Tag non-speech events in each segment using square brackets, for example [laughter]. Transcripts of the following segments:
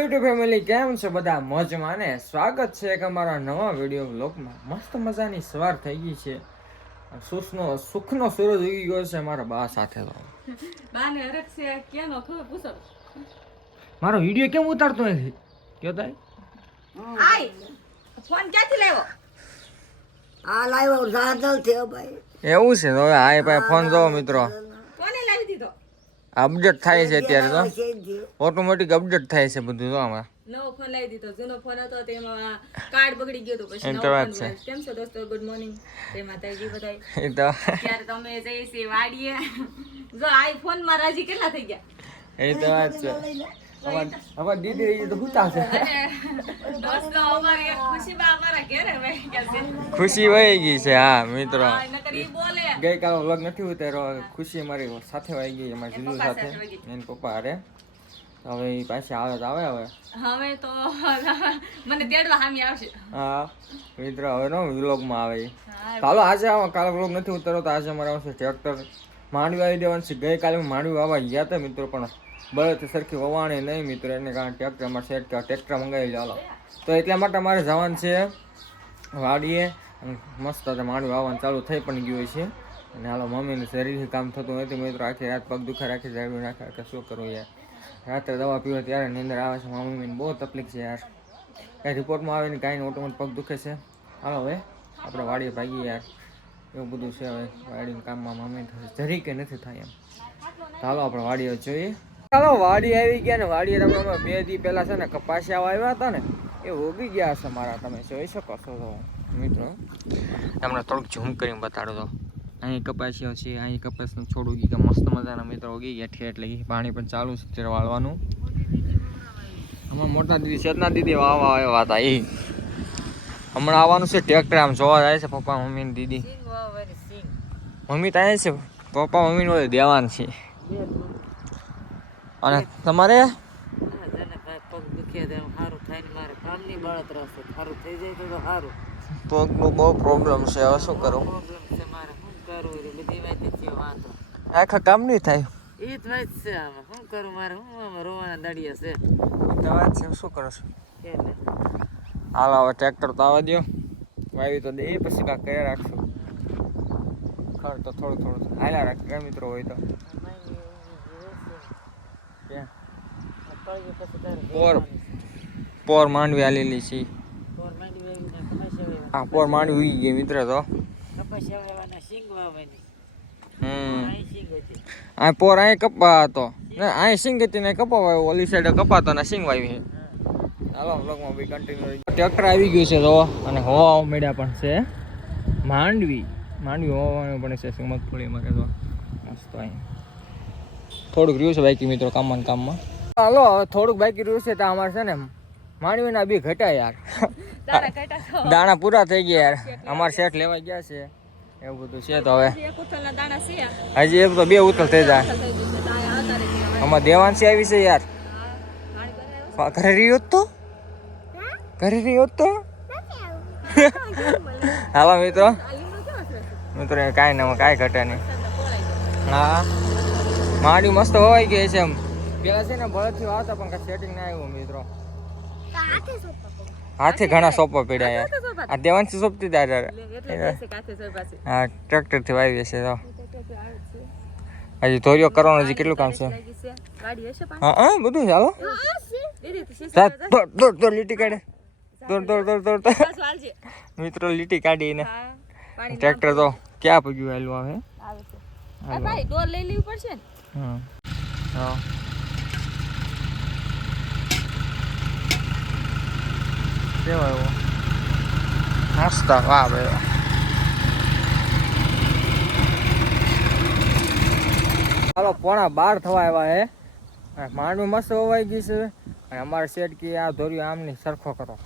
YouTube family કેમ છો બધા મોજમાં ને સ્વાગત છે એક અમારા નવા વીડિયો બ્લોગમાં મસ્ત મજાની સવાર થઈ ગઈ છે. સુખનો સુખનો સૂરજ ઉગી ગયો છે મારા બા સાથે તો. બાને હરખ છે ક્યાંનો ખબર? પૂછો. મારો વીડિયો કેમ ઉતારતો નથી? કયો તાય? આય ફોન ક્યાંથી લાવ્યો? આ લાવ્યો રાધલ થયો ભાઈ. એવું છે તો હવે હાય ભાઈ ફોન જોવો મિત્રો. અપડેટ થાય છે અત્યારે તો. ઓટોમેટિક અપડેટ થાય છે બધું તો આમાં. નવો ફોન લાવી દીધો. જૂનો ફોન હતો તેમાં કાર્ડ બગડી ગયો તો પછી નવો તો વાત ફોન છે. કેમ છો દોસ્તો? ગુડ મોર્નિંગ જય માતાજી બધાય. એ તો. ત્યારે તમે જઈ છે વાડીએ. જો આઈફોન ફોનમાં રાજી કેટલા થઈ ગયા? એ તો વાત છે. હવે દીદી રહી તો શું ચાલશે અને દોસ્તો અમારી ખુશીમાં અમારા ઘેરે વહી ગયા છે. ખુશી વહી ગઈ છે હા મિત્રો. બોલે ગઈકાલે વ્લોગ નથી ઉતાર્યો ખુશી મારી સાથે વાઈ ગઈ અમારી જીજુ સાથે. એને પપ્પા હારે. હવે એ પાછી આવે તો આવે હવે. હવે તો મને તેડવા હામી આવશે. હા મિત્ર હવે નો વ્લોગમાં આવે ચાલો આજે આવો કાલે વ્લોગ નથી ઉતાર્યો તો આજે અમારે આવશે ટ્રેક્ટર માંડવી આવી દેવાનું છે. ગઈકાલે માંડવી વાવવા ગયા હતા મિત્રો પણ બળદ સરખી વવાણી નહીં મિત્રો એને કારણે ટ્રેક્ટર અમારે સેટ ટ્રેક્ટર મંગાવી ચાલો તો એટલા માટે અમારે જવાનું છે વાડીએ. મસ્ત માંડવી આવવાનું ચાલુ થઈ પણ ગયું છે. અને હાલો, મમ્મીનું શરીરથી કામ થતું નથી, મિત્રો, આખી રાત પગ દુખા, રાખી, જાળવી નાખે કે શું કરું યાર? રાત્રે દવા પીવા ત્યારે નીંદર આવે છે મારા બહુ તકલીફ છે યાર. કાંઈ રિપોર્ટમાં આવે ને કાંઈ ઓટોમેટ પગ દુખે છે. હાલો હવે, આપણે વાડીએ ભાગીએ યાર. એવું બધું છે હવે, વાડીના કામમાં મમ્મી જરી કે નથી થાય એમ. ચાલો આપણે વાડીએ જોઈએ. ચાલો વાડી આવી ગયા ને, વાડીએ તમે બે દી પહેલાં છે ને કપાસિયા આવ્યા હતા ને, એ ઉગી ગયા છે મારા, તમે જોઈ શકો છો. મિત્રો તમને થોડુંક ઝૂમ કરીને બતાડો તો. અહીં કપાસિયા છે અહીં કપાસનું છોડ ઉગી ગયા મસ્ત મજાના મિત્રો ઉગી ગયા ઠેઠ લઈ પાણી પણ ચાલુ છે અત્યારે વાળવાનું. હમણાં મોટા દીદી ચેતના દીદી વાવવા આવ્યા હતા એ હમણાં આવવાનું છે ટ્રેક્ટર આમ જોવા જાય છે પપ્પા મમ્મી ને દીદી. મમ્મી ત્યાં છે પપ્પા મમ્મી નો દેવાનું છે. અને તમારે? પગનું બહુ પ્રોબ્લેમ છે હવે શું કરું? કરવું એ બધી વાત છે વાંધો. આખા કામ નહીં થાય? એ જ વાત છે આમાં. શું કરું? મારે શું આમાં રોવાના દાડિયા છે? તો વાત છે શું કરો છો? હાલો હવે ટ્રેક્ટર તો આવવા દો વાવી તો દે પછી કાંક કર્યા રાખશું. ખર તો થોડું થોડું હાલ્યા રાખ કે મિત્રો હોય તો. પોર પોર માંડવી આલેલી છે. આ પોર માંડવી ગઈ મિત્ર તો. આ પોર અહીં કપા હતો. ને અહીં સિંગ હતી ને કપા વાવ્યો ઓલી સાઈડે કપાતો ને સિંગ વાવી ચાલો બ્લોગમાં બી કન્ટિન્યુ ટ્રેક્ટર આવી ગયું છે તો અને હવા મળ્યા પણ છે. માંડવી. માંડવી હોવાનું પણ છે મગફળી મારે તો મસ્ત અહીં થોડુંક રહ્યું છે બાકી મિત્રો કામમાં કામમાં. હાલો થોડુંક બાકી રહ્યું છે તો અમારે છે ને માંડવીના બી ઘટા યાર. દાણા પૂરા થઈ ગયા યાર. અમારે શેઠ લેવા ગયા છે. એવું બધું છે તો હવે. હજી એમ તો બે ઉથલ થઈ જાય. આમાં દેવાંશી આવી છે યાર. ઘરે રહ્યો તો? ઘરે રહ્યો તો? [laughs] હાલો મિત્રો. મિત્રો એ કાંઈ ના કાંઈ ઘટે નહીં. હા. માડી મસ્ત હોવાઈ ગઈ છે એમ. પેલા છે ને બળદથી વાવતા પણ કાંઈ સેટિંગ ના આવ્યું મિત્રો. હાથે ઘણા સોપા પડ્યા યાર આ દેવાંશી સોપતી પાસે હા ટ્રેક્ટરથી વાવી છે તો. ટ્રેક્ટર હજી ધોરીઓ કરવાનો હજી કેટલું કામ છે? હશે હા હા બધું ચાલો દીદી દોડ દોડ લીટી કાઢે. દોડ દોડ દોડ દોડ. મિત્રો લીટી કાઢીને ટ્રેક્ટર તો ક્યાં પગ્યું હેલું આવે? આવે છે. ભાઈ ડોર લઈ લેવી પડશે ને? હા. કેવો આવ્યો મસ્ત વાહ ભાઈ ચાલો પોણા બાર થવા આવ્યા હે. અને માંડવી મસ્ત વવાઈ ગઈ છે. અને અમારે શેઠ કે આ ધોર્યો આમની સરખો કરો.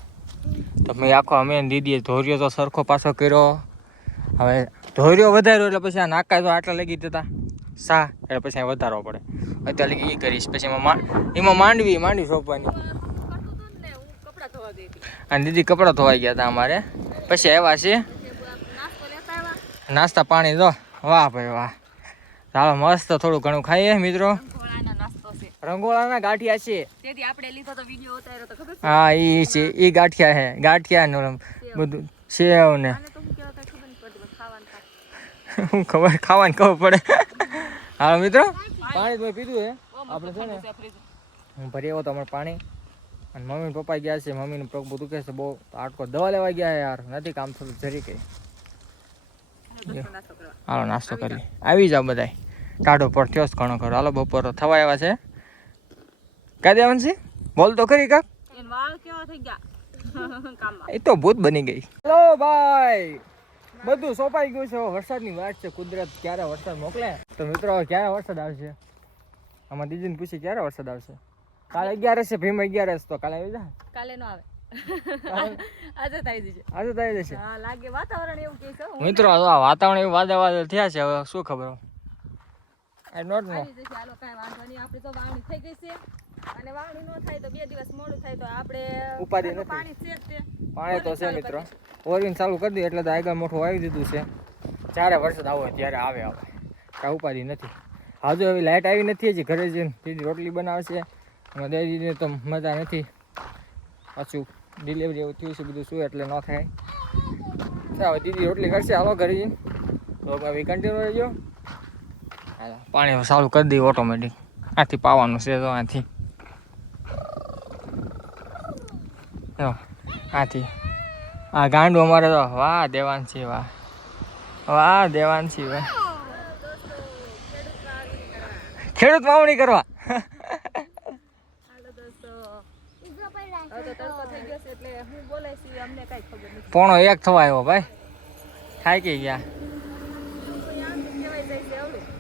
તો મેં આખો અમે દીદીએ ધોરિયો તો સરખો પાછો કર્યો. હવે ધોર્યો વધાર્યો એટલે પછી આ નાકા તો આટલા લગી જતા. સા એટલે પછી વધારવો પડે. અત્યારે એ કરીશ. પછી એમાં એમાં માંડવી માંડવી સોંપવાની કરતું હતું ને હું કપડાં ધોવા ગઈ હતી અને દીદી કપડાં ધોવાઈ ગયા હતા અમારે. પછી આવ્યા છે નાસ્તો પાણી દો વાહ ભાઈ વાહ. ચાલો, મસ્ત થોડું ઘણું ખાઈએ મિત્રો. રંગોળાના ગાંઠિયા છે. હા એ છે એ ગાંઠિયા હે ગાંઠિયા નો બધું સેવ ને ખબર, ખાવાનું ખબર પડે. હા મિત્રો. પાણી તો પીધું હે. આપણે છે ને, હું ભરી આવ્યો તો પાણી. અને મમ્મી પપ્પા ગયા છે મમ્મીનું પગ બધું કહે છે બહુ આટકો દવા લેવા ગયા યાર નથી કામ થતું જરી કઈ હાલો નાસ્તો કરી આવી જાઓ. બધાય. ટાઢો પર થયો છે ઘણો ખરો. હાલો બપોર થવા આવ્યા છે. કા દેવાનું છે? બોલ તો ખરી કાક. [laughs] એ તો ભૂત બની ગઈ. હેલો ભાઈ. બધું સોપાઈ ગયું છે. વરસાદની વાત છે કુદરત ક્યારે વરસાદ મોકલે? તો મિત્રો ક્યારે વરસાદ આવશે? આમાં દીદીને પૂછી ક્યારે વરસાદ આવશે? કાલે અગિયારસ છે ભીમ અગિયારસ તો. કાલે આવી જા. કાલે નો આવે. એવું મિત્રો આ વાતાવરણ એવું વાદળ વાદળ થયા છે હવે શું ખબર આઈ નોટ નો. વાંધો નહીં. આપણે તો વાવણી થઈ ગઈ છે. અને વાવણી ન થાય તો બે દિવસ મોડું થાય તો આપણે ઉપાધિ નથી. પાણી છે તે. પાણી તો છે મિત્રો. કરી ચાલુ કરી દઈએ એટલે તો આગળ મોટું આવી દીધું છે. જ્યારે વરસાદ આવો ત્યારે આવે આવે. કાંઈ ઉપાધિ નથી. હજુ હવે લાઇટ આવી નથી હજી ઘરે જઈને. દીદી રોટલી બનાવશે. દઈ દીદી તો મજા નથી. પાછું ડિલિવરી એવું થયું છે બધું શું એટલે ન થાય. હવે દીદી રોટલી કરશે. હાલો, ઘરે જઈને. હવે કન્ટિન્યુ રહેજો. હાલો, પાણી સારું કરી દઈએ ઓટોમેટિક આથી પાવાનું છે તો આથી. આથી. આ ગાંડું અમારે તો વાહ દેવાંશી વાહ. વાહ દેવાંશી વાહ. ખેડૂત વાવણી કરવા હાલો દોસ્તો હવે તો તડકો થઈ ગયો છે એટલે હું બોલે છે અમને કાંઈ ખબર નથી પોણો એક થવા આવ્યો ભાઈ. થાકી ગયા.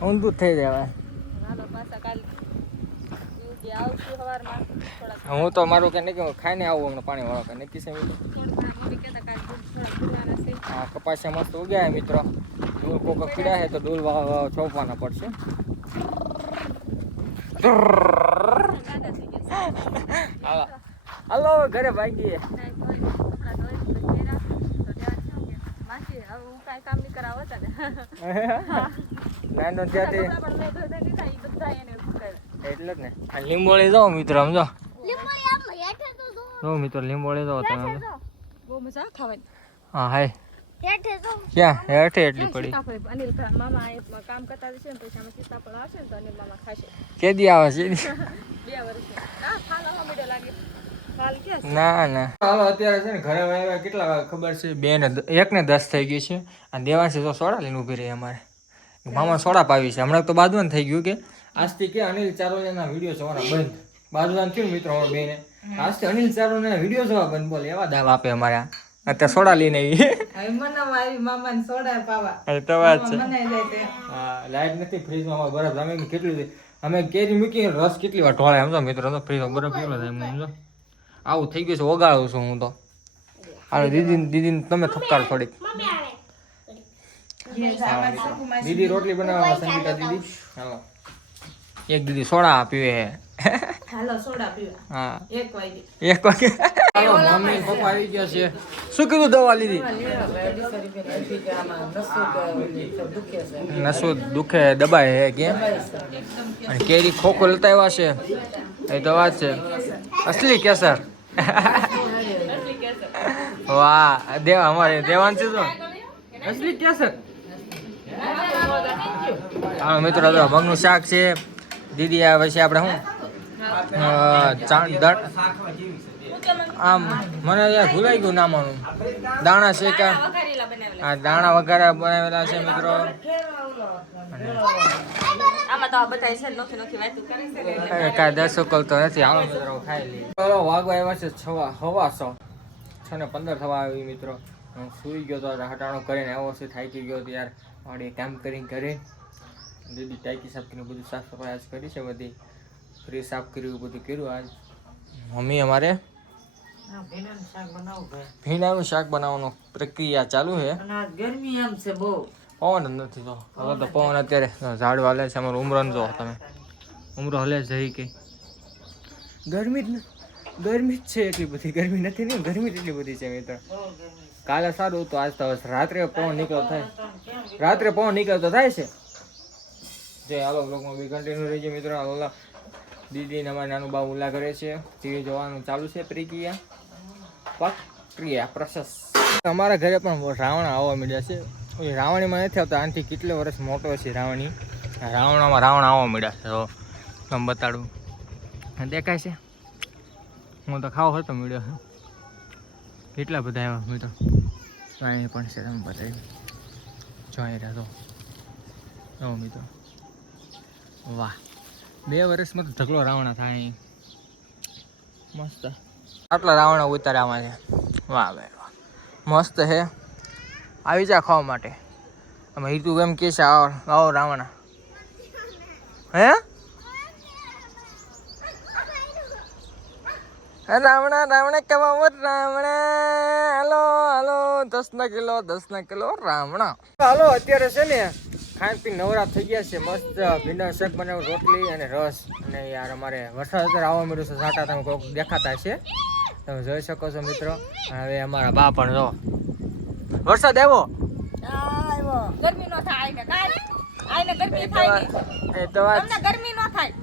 ઊંધું થઈ જાય હું તો મારું કે નહીં હું ખાઈને આવું હમણાં પાણી વાળો કે નક્કી છે ભરવાના છે આ કપાસિયા મસ્ત ઉગ્યા હે મિત્રો. ડૂલ કોક પીડા છે તો ડૂલ છોપવાના પડશે. હાલો. હાલો ઘરે ભાગીએ. નાનો ત્યાંથી એટલે જ ને. લીંબોળી જાઓ મિત્રો સમજો. જો. મિત્રો લીંબોળી જાઓ તમે બહુ મજા ખાવાની. હા હાય. ક્યાં? હેઠે એટલી પડી. અનિલ મામા કામ કરતા હશે ને પછી આમાં સીતાફળ આવશે ને તો અનિલ મામા ખાશે. કેદી આવે છે? [laughs] બે વર્ષે હા ફાલ આવા લાગે. છે? ના ના. હાલો અત્યારે છે ને ઘરે આવ્યા કેટલા વાગે ખબર છે? બે ને એક ને દસ થઈ ગયું છે. અને દેવાંશી તો સોડા લઈને ઊભી રહી અમારે. મામા સોડા પાવી છે. હમણાં તો બાદવાન થઈ ગયું કે? આજથી કે અનિલ ચારોલિયાના વીડિયો જોવાના બંધ. બાદવાન થયું ને મિત્રો અમારા બેને. આજથી અનિલ ચારોલિયાના વીડિયો જોવા બંધ. બોલે એવા દાવ આપે અમારે અત્યારે સોડા લઈને આવી. લાઈટ નથી ફ્રીજમાં માં બરફ. અમે કેટલી અમે કેરી મૂકી રસ કેટલી વાર ઢોળાય સમજો મિત્રો ફ્રીજમાં બરફ કેટલો થાય સમજો. આવું થઈ ગયું છે ઓગાળું છું હું તો. હાલો દીદી દીદી તમે થપકારો થોડીક. દીદી રોટલી બનાવવા સંગીતા દીદી. હાલો. એક દીદી સોડા પીવે હાલો સોડા પીવા. હા. એક વાગે. એક વાગે. હાલો મમ્મી પપ્પા આવી ગયા છે. શું કીધું દવા લીધી? નસો દુખે દબાય હે કેમ અને કેરી ખોખો લતાવ્યા છે. એ દવા છે. અસલી કેસર. વાહ, દેવ, અમારે દેવાંશી તો. અસલી કેસર. મિત્રો તો મગનું શાક છે. દીદી, આ પછી આપણે શું? ચાંદ દળ- આમ મને યાર ભૂલાઈ ગયું નામાનું. દાણા શેકા. આ દાણા વઘારા બનાવેલા છે મિત્રો. આમાં તો નથી. હાલો મિત્રો ખાઈ લઈએ. ચલો વાગવા આવ્યા છે છવા હવા સો. છ ને પંદર થવા આવી મિત્રો. હું સૂઈ ગયો તો હટાણો કરીને આવ્યો છે. થાકી ગયો તો યાર વાડી કામ કરીને ઘરે. દીદી ટાંકી સાફ કરીને બધું સાફ સફાઈ આજ કરી છે બધી. ફ્રી સાફ કર્યું બધું કર્યું આજ. મમ્મી અમારે ભીંડાનું શાક બનાવવાનું પ્રક્રિયા ચાલુ છે. ગરમી એમ છે બહુ. પવન નથી જો. હવે તો પવન અત્યારે ઝાડ વાલે છે અમારું ઉમરન જો તમે. ઉમરો હલે જઈ કે. ગરમી જ ગરમી જ છે એટલી બધી. ગરમી નથી ને ગરમી જ એટલી બધી છે મિત્ર કાલે સારું તો આજ તો રાત્રે પવન નીકળતો થાય. રાત્રે પવન નીકળતો થાય છે. જે હાલો બ્લોગમાં બી કન્ટિન્યુ રહેજો મિત્રો. હાલો દીદી ને અમારા નાનું બાબુ ઉલ્લા કરે છે. ટીવી જોવાનું ચાલુ છે પ્રક્રિયા. પ્રક્રિયા પ્રોસેસ અમારા ઘરે પણ રાવણ આવવા મળ્યા છે. એ રાવણીમાં નથી આવતા, આનાથી કેટલા વર્ષ મોટો છે રાવણી? રાવણમાં રાવણ આવવા મળ્યા છે તો તમે બતાડું. દેખાય છે? હું તો ખાવો હતો મળ્યો છું કેટલા બધા આવ્યા મિત્રો તો અહીં પણ છે, તમે બતાવી જોઈ રહ્યા તો એવો મિત્રો વાહ. બે વર્ષમાં તો ઢગલો રાવણા થાય. મસ્ત. આટલા રાવણા ઉતાર્યામાં છે. વાહ ભાઈ મસ્ત છે. આવી જા ખાવા માટે. અમે એમ કે છે આવો રાવણા. હે? રાવણા રાવણા કમાવો રાવણા. હાલો હાલો. દસ ના કિલો દસ ના કિલો રાવણા. હાલો, અત્યારે છે ને ખાઈ પી નવરા થઈ ગયા છે. મસ્ત ભીંડા શાક બનાવ રોટલી અને રસ. અને યાર અમારે વરસાદ અત્યારે આવવા મળ્યું છે. સાટા તમે કોઈક દેખાતા છે તમે જોઈ શકો છો મિત્રો. હવે અમારા બા પણ જો. વરસાદ આવ્યો? ગરમી નો થાય આઈને કાંઈ આઈને ગરમી થાય એ તો વાત તમને ગરમી નો થાય.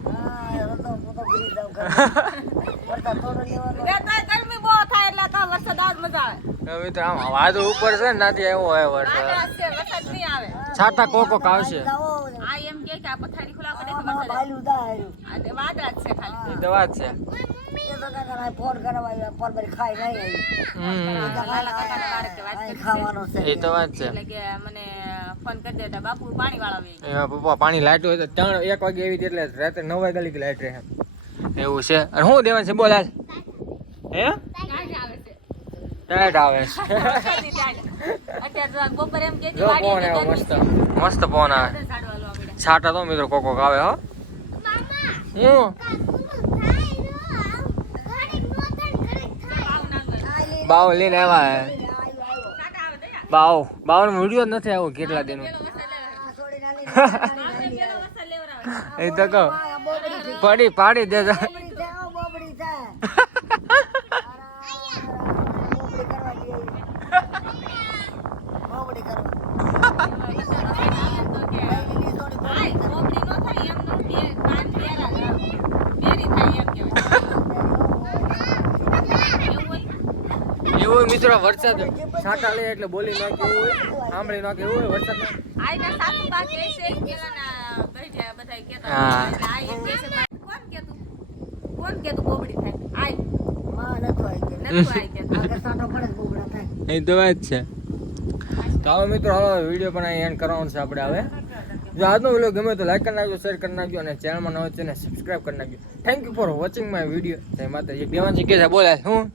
[laughs] ગરમી બહુ થાય એટલે તો વરસાદ આજ મજા આવે. મિત્રો આમ વાદળ ઉપર છે ને નથી આવ્યો હોય વરસાદ. વરસાદ નહીં આવે. છાટા કોકોક કોક આવશે આ એમ કે કે આ પથારી ખુલા વરસાદ આવે. આ તે જ છે ખાલી. તો વાત છે. હમ. નાના કાકાના બાળકે છે. એ તો વાત છે. એટલે કે મને ફોન કરી દેતા બાપુ પાણી વાળા પાણી લાઈટ હોય તો ત્રણ એક વાગે એવી એટલે રાત્રે નવ વાગે લાઈટ રહે. એવું છે. અને શું દેવાનું છે બોલ હાલ. હે? ટાઈટ આવે મસ્ત. પવન આવે. છાટા તો મિત્રો કોકો કોક આવે હો. હું. બાવ લઈને આવ્યા યાર. બાવ નો વીડિયો જ નથી આવ્યો કેટલા [laughs] દિનો. એ તો કહો. પડી પાડી દેજો આય, બોબડી નો થાય એમ નો બે કાન બેરા જ. બેરી થાય એમ કહેવાય. એવું હોય? એવું મિત્રો વરસાદ. છાટા લે એટલે બોલી નાખે એવું હોય સાંભળી નાખે એવું હોય વરસાદ આયના સાસુ બા કહે છે, કેલાના બેઠા બધા કેતા હા. આ કહે છે, કોણ કહેતું? કોણ બોબડી થાય? આય, પડે આય થાય. એ તો વાત છે. તો હવે મિત્રો હવે વીડિયો પણ અહીં એન્ડ કરવાનો છે આપણે હવે. જો આજનો વીડિયો ગમે તો લાઈક કરી નાખજો શેર કરી નાખજો અને ચેનલમાં નવો છે ને સબસ્ક્રાઇબ કરી નાખજો. Thank you for watching my video જય માતાજી. દેવાનજી કે છે બોલે હું.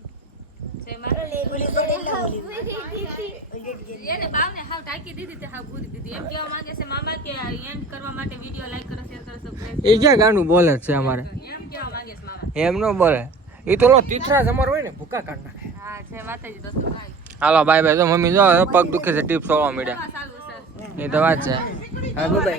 એને બાવને હાવ ટાંકી દીધી તે હાવ પૂરી દીધી. એમ કહેવા માંગે છે મામા કે એન્ડ કરવા માટે વીડિયો લાઈક કરો શેર કરો સબસ્ક્રાઇબ એ ક્યાં ગાનું બોલે છે અમારે? એમ કહેવા માંગે છે મામા. એમ ન બોલે. એ તો લો તીથરા જમર હોય ને ભૂકા કાઢ નાખે. હા છે માતાજી દોસ્તો ભાઈ હાલો બાય બાય તો મમ્મી જો પગ દુખે છે ટીપ સોળવા મળ્યા એ તો વાત છે. હા બાય